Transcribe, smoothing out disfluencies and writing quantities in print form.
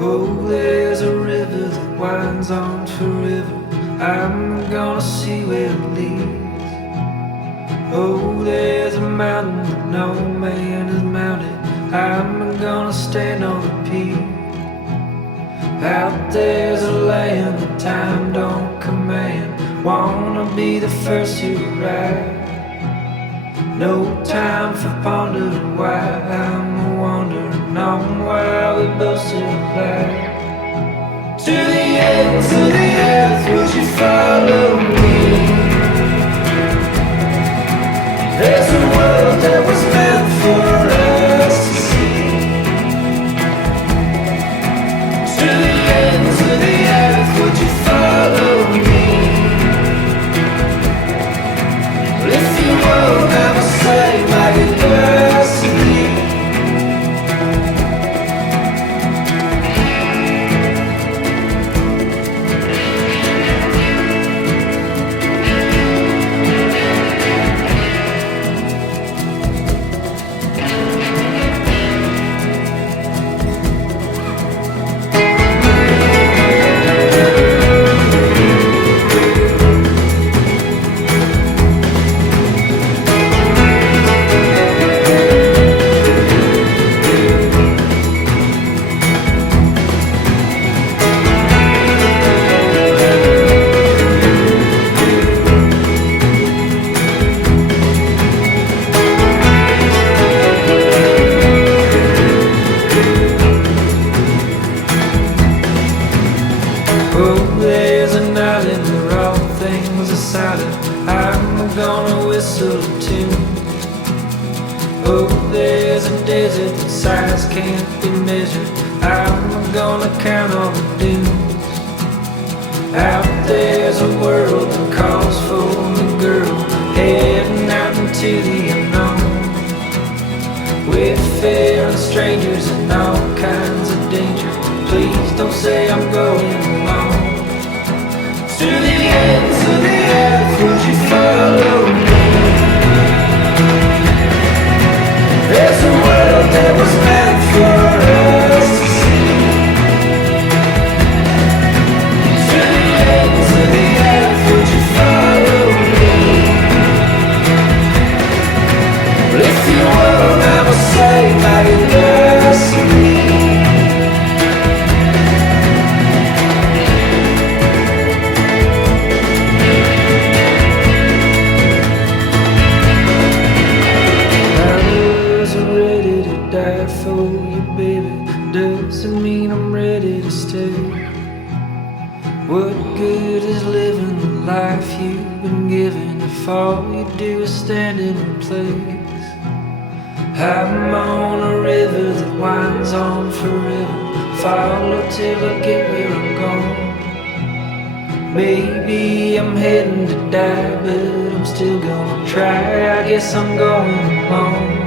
Oh, there's a river that winds on forever. I'm gonna see where it leads. Oh, there's a mountain that no man has mounted. I'm gonna stand on the peak. Out there's a land that time don't command. Wanna be the first to arrive. No time for pondering why I'm wandering on while we both still fly. To the ends of the earth, would you follow me? There's a world that was meant for us to see. To the ends of the earth, would you follow me? If you won't, I will say my goodbyes to thee. Oh, there's an island where all things are silent. I'm gonna whistle a tune. Oh, there's a desert that size can't be measured. I'm gonna count all the dunes. Out there's a world that calls for the girl, heading out into the unknown. With fear and strangers and all kinds of danger. Please don't say I'm going alone. To the ends of the earth, would you follow me? There's a world that was meant for us to see. To the ends of the earth, would you follow me? If you won't, I will say my goodbyes to thee. Die for you, baby. Doesn't mean I'm ready to stay. What good is living the life you've been given if all you do is stand in place? I'm on a river that winds on forever. Follow till I get where I'm going. Maybe I'm heading to die, but I'm still gonna try. I guess I'm going home.